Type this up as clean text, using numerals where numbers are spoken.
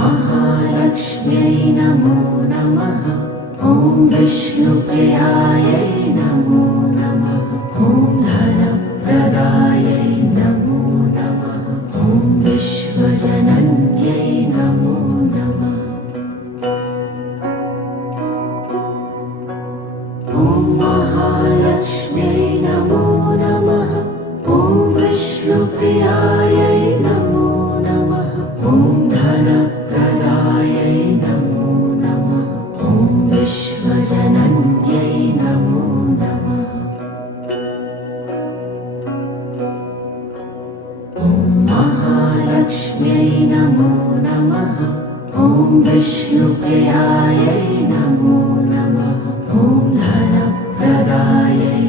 महालक्ष्म्यै नमो नमः। ॐ विष्णुप्रियायै नमो नमः। ॐ धनप्रदायै नमो नमः। ॐ विश्वजनन्यै नमो नमः। ॐ महालक्ष्म्यै नमो नमः। ॐ विष्णुप्रियायै नमो नमः। ॐ धनप्रदायै नमो नमः। ॐ विश्वजनन्यै नमो नमः। ॐ महालक्ष्म्यै नमो नमः। ॐ विष्णुप्रियायै नमो नमः। ॐ धनप्रदायै